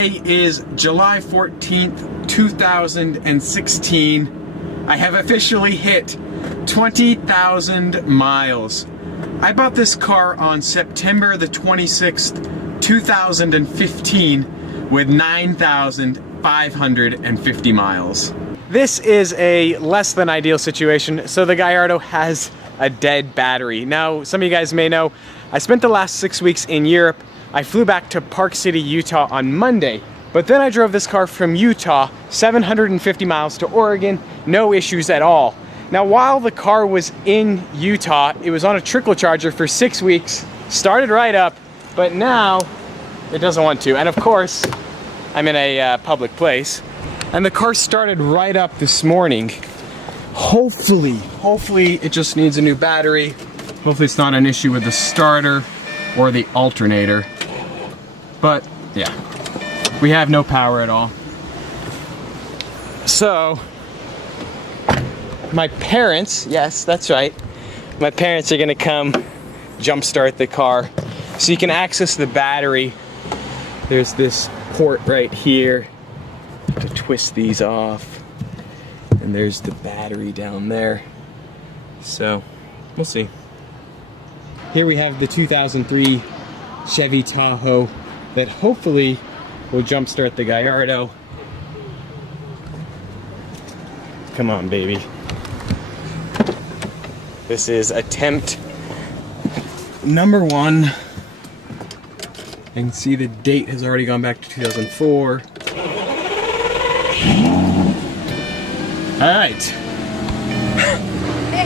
Today is July 14th, 2016. I have officially hit 20,000 miles. I bought this car on September the 26th, 2015 with 9,550 miles. This is a less than ideal situation. So the Gallardo has a dead battery. Now, some of you guys may know, I spent the last 6 weeks in Europe. I flew back to Park City, Utah on Monday, but then I drove this car from Utah 750 miles to Oregon, no issues at all. Now, while the car was in Utah, it was on a trickle charger for 6 weeks, started right up, but now it doesn't want to. And of course, I'm in a public place, and the car started right up this morning. Hopefully it just needs a new battery. Hopefully it's not an issue with the starter or the alternator. But yeah, we have no power at all. So my parents, yes, that's right, my parents are gonna come jumpstart the car. So you can access the battery. There's this port right here to twist these off. And there's the battery down there. So we'll see. Here we have the 2003 Chevy Tahoe that hopefully will jumpstart the Gallardo. Come on, baby. This is attempt number 1. You can see the date has already gone back to 2004. All right.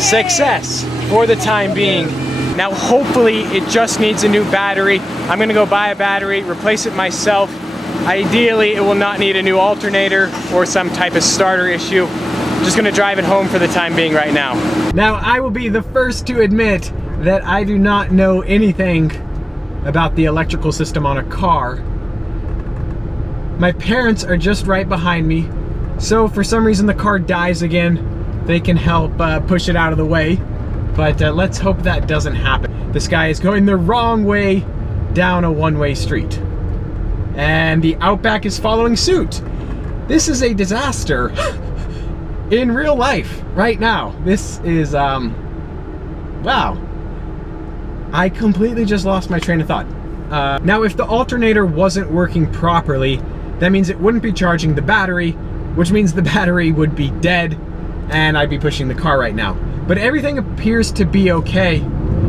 Success for the time being. Now hopefully it just needs a new battery. I'm gonna go buy a battery, replace it myself. Ideally it will not need a new alternator or some type of starter issue. I'm just gonna drive it home for the time being right now. Now I will be the first to admit that I do not know anything about the electrical system on a car. My parents are just right behind me, so if for some reason the car dies again, they can help push it out of the way. But let's hope that doesn't happen. This guy is going the wrong way down a one-way street. And the Outback is following suit. This is a disaster in real life right now. This is, wow. I completely just lost my train of thought. Now, if the alternator wasn't working properly, that means it wouldn't be charging the battery, which means the battery would be dead and I'd be pushing the car right now. But everything appears to be okay,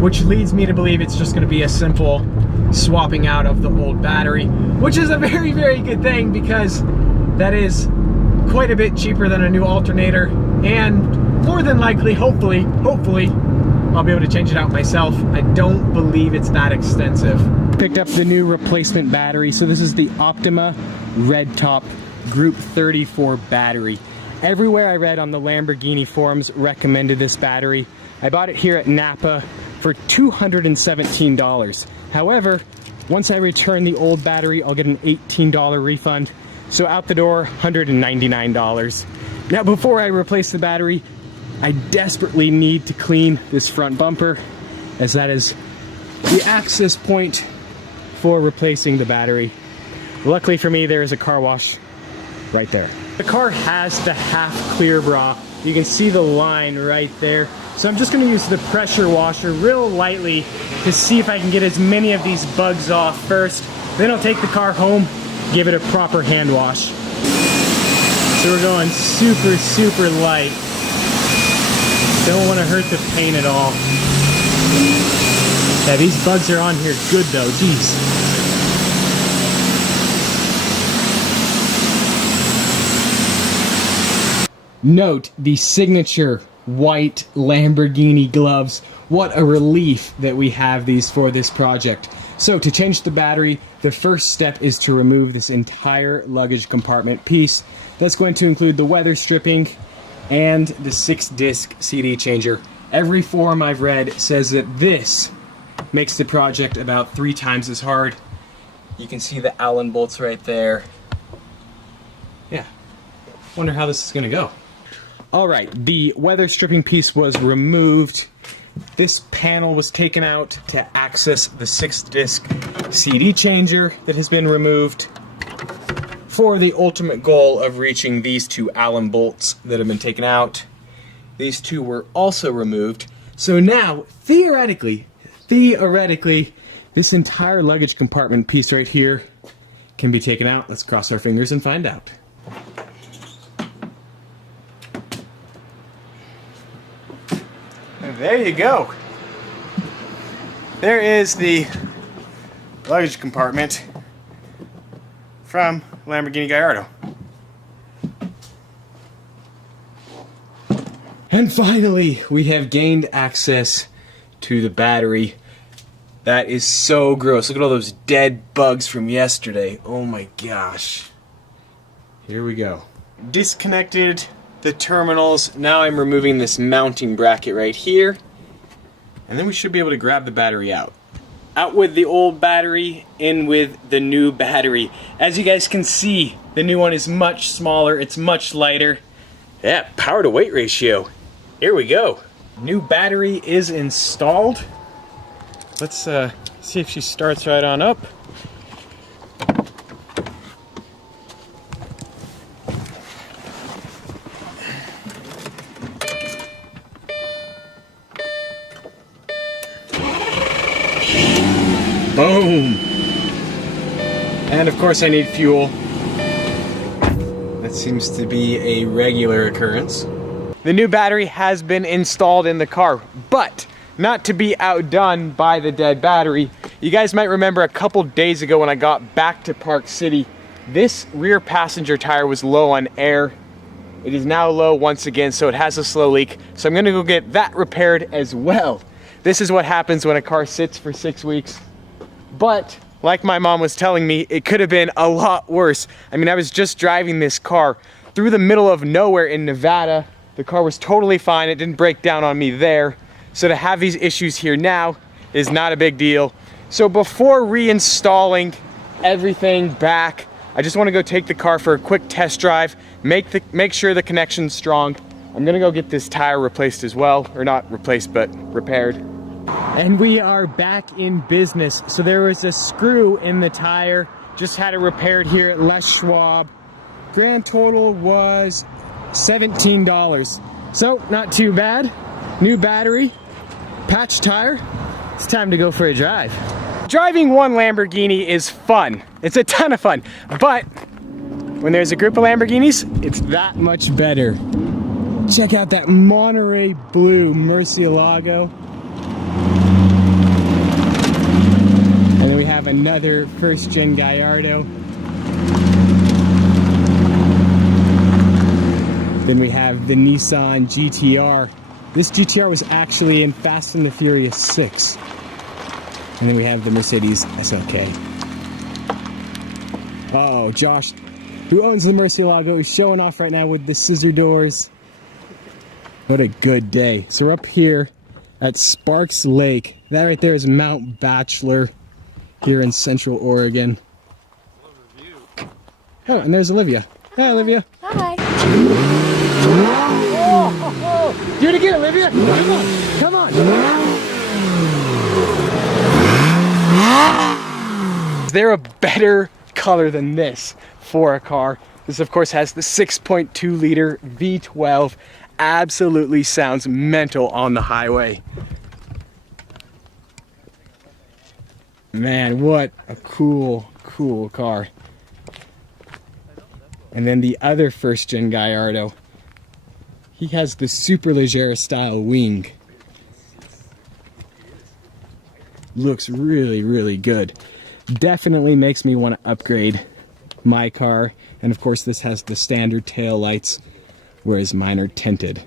which leads me to believe it's just gonna be a simple swapping out of the old battery, which is a very, very good thing because that is quite a bit cheaper than a new alternator, and more than likely, hopefully, I'll be able to change it out myself. I don't believe it's that extensive. Picked up the new replacement battery. So this is the Optima Red Top Group 34 battery. Everywhere I read on the Lamborghini forums recommended this battery. I bought it here at Napa for $217. However, once I return the old battery, I'll get an $18 refund. So out the door, $199. Now before I replace the battery, I desperately need to clean this front bumper, as that is the access point for replacing the battery. Luckily for me, there is a car wash right there. The car has the half clear bra. You can see the line right there. So I'm just gonna use the pressure washer real lightly to see if I can get as many of these bugs off first. Then I'll take the car home, give it a proper hand wash. So we're going super, super light. Don't wanna hurt the paint at all. Yeah, these bugs are on here good though, geez. Note the signature white Lamborghini gloves. What a relief that we have these for this project. So to change the battery, the first step is to remove this entire luggage compartment piece. That's going to include the weather stripping and the 6-disc CD changer. Every forum I've read says that this makes the project about 3 times as hard. You can see the Allen bolts right there. Yeah, wonder how this is gonna go. All right, the weather stripping piece was removed. This panel was taken out to access the 6-disc CD changer that has been removed. for the ultimate goal of reaching these two Allen bolts that have been taken out. These two were also removed. So now, theoretically, this entire luggage compartment piece right here can be taken out. Let's cross our fingers and find out. And there you go. There is the luggage compartment from Lamborghini Gallardo. And finally, we have gained access to the battery. That is so gross. Look at all those dead bugs from yesterday. Oh my gosh. Here we go. Disconnected the terminals. Now I'm removing this mounting bracket right here. And then we should be able to grab the battery out. Out with the old battery, in with the new battery. As you guys can see, the new one is much smaller, it's much lighter. Yeah, power to weight ratio. Here we go. New battery is installed. Let's see if she starts right on up. Boom! And of course I need fuel. That seems to be a regular occurrence. The new battery has been installed in the car, but not to be outdone by the dead battery. You guys might remember a couple days ago when I got back to Park City, this rear passenger tire was low on air. It is now low once again, so it has a slow leak. So I'm gonna go get that repaired as well. This is what happens when a car sits for 6 weeks. But like my mom was telling me, it could have been a lot worse. I mean, I was just driving this car through the middle of nowhere in Nevada. The car was totally fine. It didn't break down on me there. So to have these issues here now is not a big deal. So before reinstalling everything back, I just want to go take the car for a quick test drive, make sure the connection's strong. I'm gonna go get this tire replaced as well, or not replaced, but repaired. And we are back in business. So there was a screw in the tire, just had it repaired here at Les Schwab. Grand total was $17. So not too bad. New battery, patch tire. It's time to go for a drive. Driving one Lamborghini is fun. It's a ton of fun, but when there's a group of Lamborghinis, it's that much better. Check out that Monterey blue Murcielago. And then we have another first gen Gallardo. Then we have the Nissan GTR. This GTR was actually in Fast and the Furious 6. And then we have the Mercedes SLK. Oh, Josh, who owns the Murcielago, is showing off right now with the scissor doors. What a good day. So we're up here at Sparks Lake. That right there is Mount Bachelor here in Central Oregon. Oh, and there's Olivia. Hi, Olivia. Hi. Oh, do it again, Olivia. Come on. Come on. Is there a better color than this for a car? This, of course, has the 6.2 liter V12. Absolutely sounds mental on the highway. Man, what a cool car. And then the other first gen Gallardo, he has the Superleggera style wing. Looks really good. Definitely makes me want to upgrade my car. And of course this has the standard tail lights, whereas mine are tinted.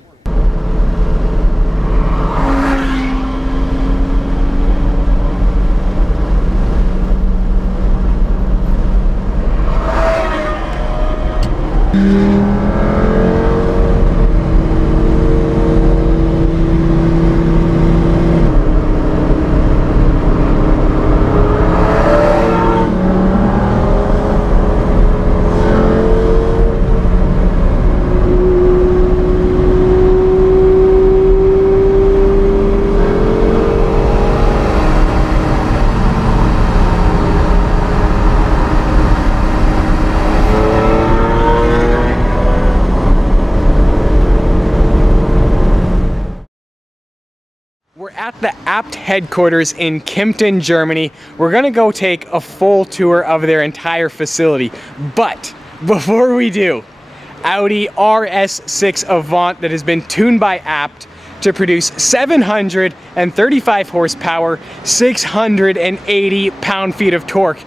at the Abt headquarters in Kempten, Germany. We're gonna go take a full tour of their entire facility. But before we do, Audi RS6 Avant that has been tuned by Abt to produce 735 horsepower, 680 pound-feet of torque.